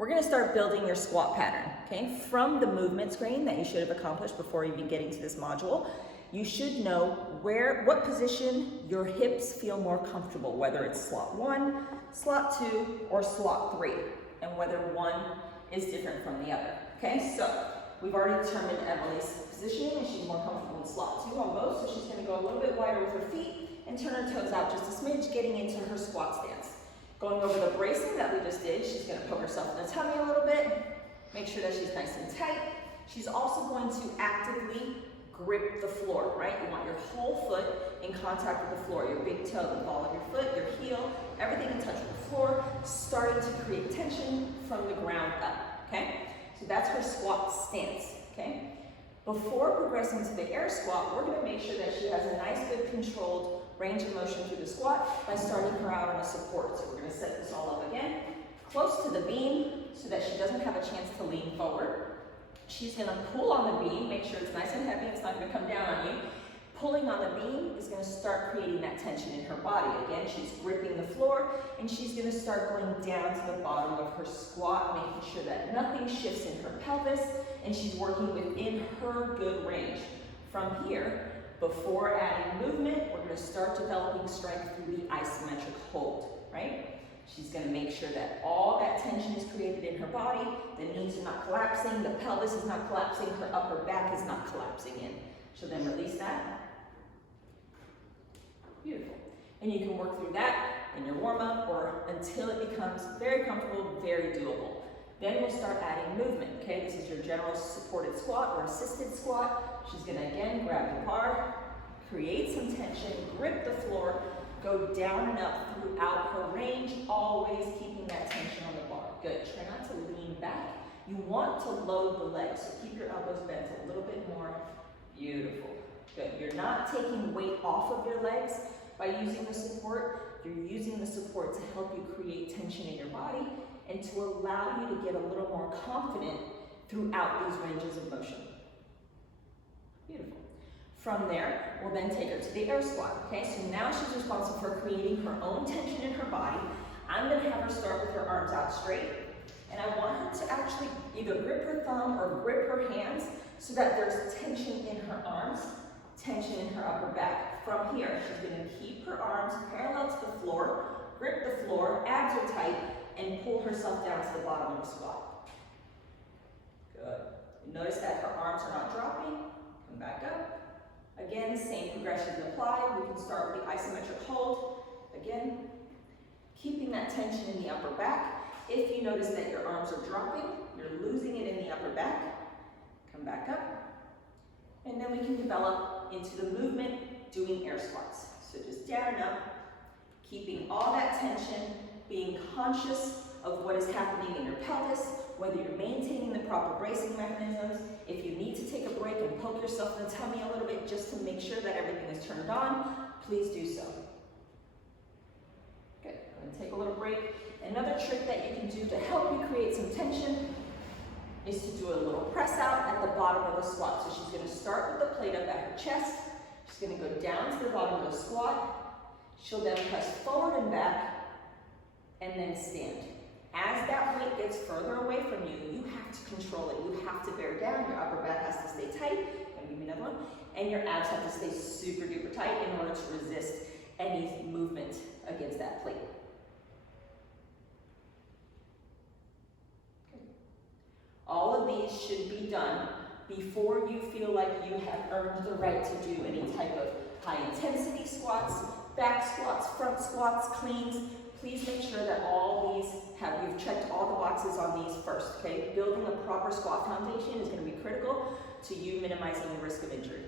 We're gonna start building your squat pattern, okay? From the movement screen that you should have accomplished before even getting to this module, you should know what position your hips feel more comfortable, whether it's slot 1, slot 2, or slot 3, and whether one is different from the other, okay? So we've already determined Emily's positioning, and she's more comfortable in slot 2 on both, so she's gonna go a little bit wider with her feet and turn her toes out just a smidge, getting into her squat stance. Going over the bracing that we just did, she's gonna poke herself in the tummy a little bit, make sure that she's nice and tight. She's also going to actively grip the floor, right? You want your whole foot in contact with the floor, your big toe, the ball of your foot, your heel, everything in touch with the floor, starting to create tension from the ground up, okay? So that's her squat stance, okay? Before progressing to the air squat, we're gonna make sure that she has a nice, good, controlled range of motion through the squat by starting her out on a support. So we're gonna set this all up again, close to the beam so that she doesn't have a chance to lean forward. She's gonna pull on the beam, make sure it's nice and heavy, it's not gonna come down on you. Pulling on the beam is gonna start creating that tension in her body. Again, she's gripping the floor and she's gonna start going down to the bottom of her squat, making sure that nothing shifts in her pelvis and she's working within her good range. From here, before adding movement, we're gonna start developing strength through the isometric hold, right? She's gonna make sure that all that tension is created in her body, the knees are not collapsing, the pelvis is not collapsing, her upper back is not collapsing in. She'll then release that. Beautiful. And you can work through that in your warm-up or until it becomes very comfortable, very doable. Then we'll start adding movement, okay? This is your general supported squat or assisted squat. She's gonna again grab the bar, create some tension, grip the floor, go down and up throughout her range, always keeping that tension on the bar. Good, try not to lean back. You want to load the legs, so keep your elbows bent a little bit more. Beautiful, good. You're not taking weight off of your legs by using the support. You're using the support to help you create tension in your body and to allow you to get a little more confident throughout these ranges of motion. Beautiful. From there, we'll then take her to the air squat, okay? So now she's responsible for creating her own tension in her body. I'm gonna have her start with her arms out straight, and I want her to actually either grip her thumb or grip her hands so that there's tension in her arms, tension in her upper back. From here, she's gonna keep her arms parallel to the floor, grip the floor, abs are tight, and pull herself down to the bottom of the squat. Good. Notice that her arms are not dropping. Come back up. Again, same progression apply. We can start with the isometric hold. Again, keeping that tension in the upper back. If you notice that your arms are dropping, you're losing it in the upper back. Come back up. And then we can develop into the movement doing air squats. So just down and up, keeping all that tension, being conscious of what is happening in your pelvis, whether you're maintaining the proper bracing mechanisms. If you need to take a break and poke yourself in the tummy a little bit just to make sure that everything is turned on, please do so. Good, go and take a little break. Another trick that you can do to help you create some tension is to do a little press out at the bottom of the squat. So she's gonna start with the plate up at her chest. She's gonna go down to the bottom of the squat. She'll then press forward and back, and then stand. As that weight gets further away from you, you have to control it. You have to bear down. Your upper back has to stay tight. Gonna give me another one. And your abs have to stay super duper tight in order to resist any movement against that plate. Okay. All of these should be done before you feel like you have earned the right to do any type of high intensity squats, back squats, front squats, cleans. Please make sure that all these you've checked all the boxes on these first, okay? Building a proper squat foundation is gonna be critical to you minimizing the risk of injury.